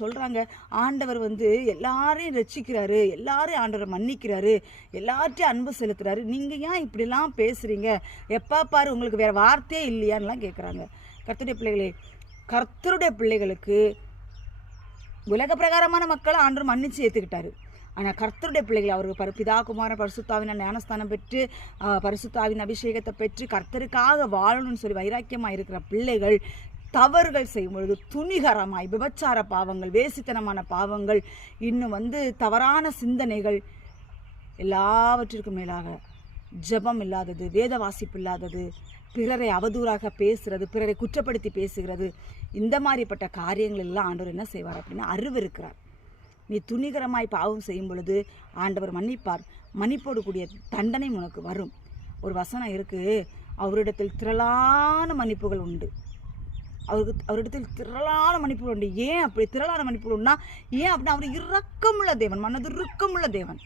சொல்கிறாங்க, ஆண்டவர் வந்து எல்லாரையும் ரட்சிக்கிறாரு, எல்லாரையும் ஆண்டவர் மன்னிக்கிறாரு, எல்லார்ட்டையும் அன்பு செலுத்துறாரு. நீங்கள் ஏன் இப்படிலாம் பேசுகிறீங்க? எப்போ பாரு உங்களுக்கு வேறு வார்த்தையே இல்லையான்லாம் கேட்குறாங்க. கர்த்தருடைய பிள்ளைகளே, கர்த்தருடைய பிள்ளைகளுக்கு உலக பிரகாரமான மக்களை ஆண்டவர் மன்னித்து ஏற்றுக்கிட்டாரு. ஆனால் கர்த்தருடைய பிள்ளைகள் அவருக்கு பிதா குமாரன் பரிசுத்தாவின் ஞானஸ்தானம் பெற்று பரிசுத்தாவின் அபிஷேகத்தை பெற்று கர்த்தருக்காக வாழணும்னு சொல்லி வைராக்கியமாக இருக்கிற பிள்ளைகள் தவறுகள் செய்யும் பொழுது துணிகரமாய் விபச்சார பாவங்கள், வேசித்தனமான பாவங்கள், இன்னும் தவறான சிந்தனைகள், எல்லாவற்றிற்கும் மேலாக ஜெபம் இல்லாதது, வேத வாசிப்பு இல்லாதது, பிறரை அவதூறாக பேசுறது, பிறரை குற்றப்படுத்தி பேசுகிறது, இந்த மாதிரிப்பட்ட காரியங்கள் எல்லாம் ஆண்டவர் என்ன செய்வார் அப்படின்னா அருவருக்கிறார். நீ துணிகரமாய் பாவம் செய்யும் பொழுது ஆண்டவர் மன்னிப்பார். மன்னிப்போடு கூடிய தண்டனை உனக்கு வரும். ஒரு வசனம் இருக்குது, அவரிடத்தில் திரளான மன்னிப்புகள் உண்டு. அவரிடத்தில் திரளான மன்னிப்புகள் உண்டு. ஏன் அப்படி திரளான மன்னிப்புகள் உண்டுனா, ஏன் அப்படின்னா அவர் இரக்கமுள்ள தேவன், மனது இறுக்கமுள்ள தேவன்.